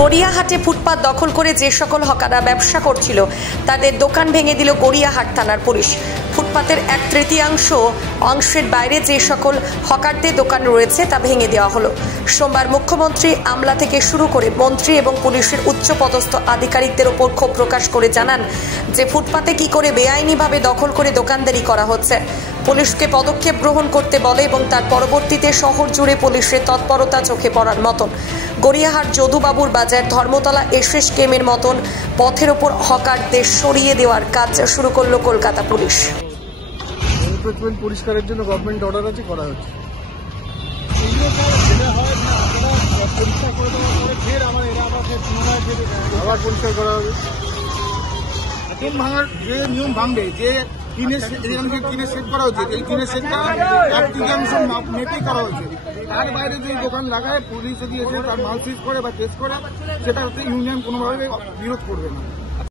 গড়িয়াহাটে ফুটপাত দখল করে যে সকল হকাররা ব্যবসা করছিল তাদের দোকান ভেঙে দিল গড়িয়াহাট থানার পুলিশ। ফুটপাতের 1/3 অংশের বাইরে যে সকল হকারদের দোকান রয়েছে তা ভেঙে দেওয়া হলো। সোমবার মুখ্যমন্ত্রী আমলা থেকে শুরু করে মন্ত্রী এবং পুলিশের উচ্চপদস্থ আধিকারিকদের ওপর ক্ষোভ প্রকাশ করে জানান যে ফুটপাতে কি করে বেআইনিভাবে দখল করে দোকানদারি করা হচ্ছে। পুলিশকে পদক্ষেপ গ্রহণ করতে বলে এবং তার পরবর্তীতে শহর জুড়ে পুলিশের তৎপরতা চোখে পড়ার মতন। গড়িয়াহাট যদুবাবুর বাজার, ধর্মতলা এসএস কেমের মতন পথের ওপর হকারদের সরিয়ে দেওয়ার কাজ শুরু করলো কলকাতা পুলিশ। পরিষ্কারের জন্য গভর্নমেন্ট অর্ডার আছে, করা হচ্ছে। আবার পরিষ্কার করা হবে। নিয়ম ভাঙার যে নিয়ম ভাঙবে, যে টিনের সেট করা হচ্ছে, এই টিনের সেটটা 1/3 মেপে করা হচ্ছে। তার বাইরে যে দোকান লাগায় পুলিশে দিয়েছে, তার মাল সিজ করে বা টেস্ট করে, সেটা ইউনিয়ন কোনোভাবে বিরোধ করবে না।